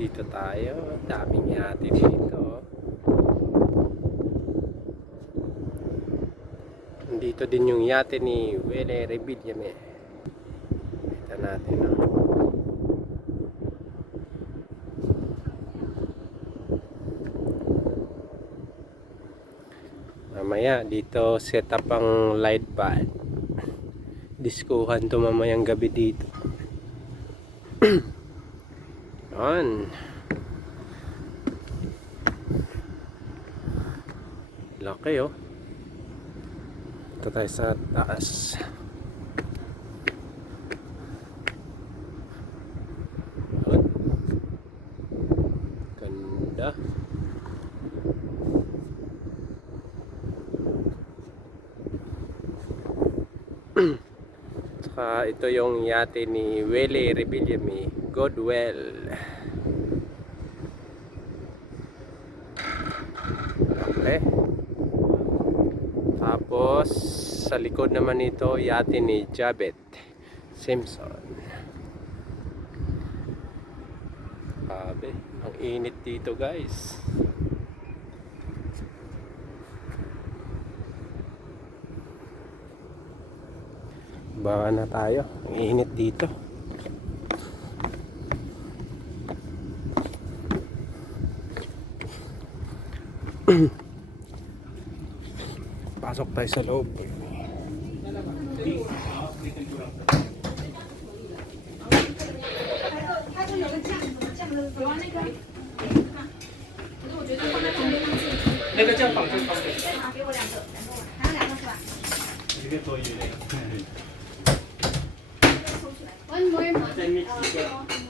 Dito tayo. Daming yate dito. Dito din yung yate ni Wele Rebillame. Kita natin, no? Mamaya dito set up ang light band. Diskuhan to mamayang gabi dito. On. Laki, oh. Ito tayo sa taas. On. Ganda. Saka ito yung yate ni Wele Rebillame, Godwell. Okay. Tapos sa likod naman ito yate ni Jabet Simpson. Grabe, ang init dito, guys. Baka na tayo, ang init dito. Pasok tayo sa loob. One more.